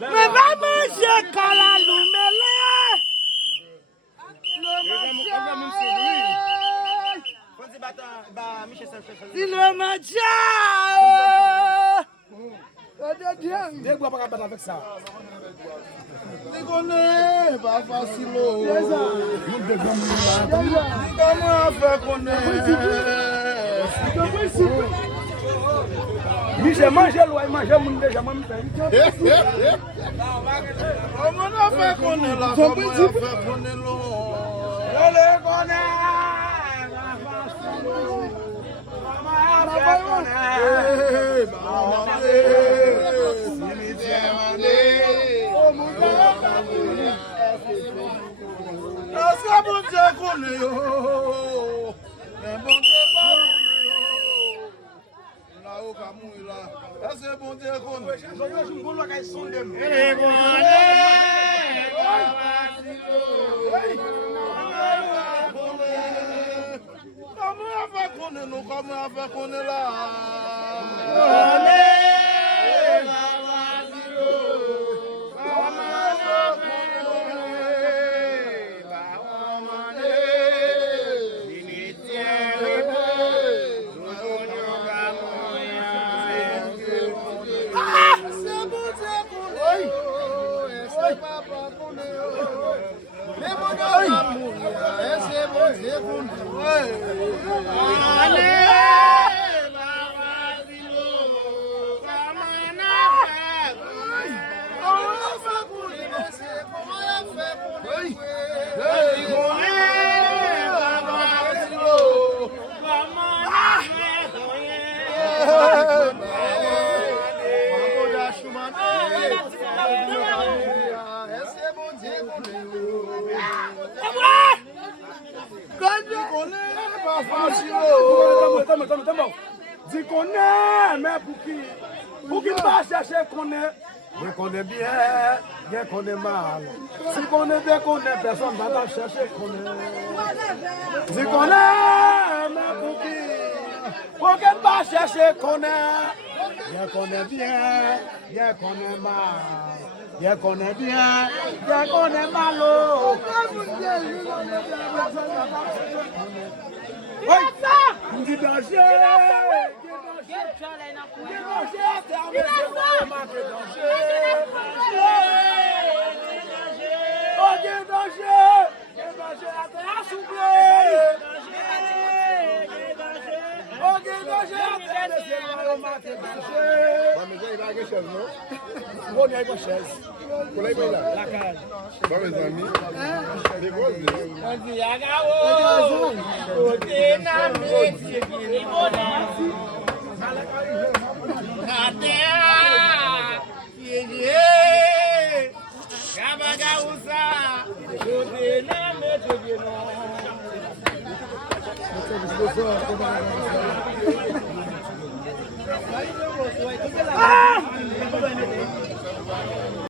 Mais va manger Kalalou, mais là, le matcha, Dès que vous avec ça. Tu connais, pas facile. Comment faire connaître? J'ai mangé loin, mangé mon déjà, Comment on a fait connaître là? Comment on a fait connaître l'eau? Je le connais. Comment on fait qu'on est là? Dis qu'on est, mais pour qui va chercher qu'on est, bien qu'on est bien qu'on est mal. Si qu'on est bien qu'on est, personne ne va chercher qu'on est. Dis qu'on est, mais pour qui va chercher qu'on est, bien qu'on est bien qu'on est mal. Bien qu'on est bien qu'on est mal. Dis danger!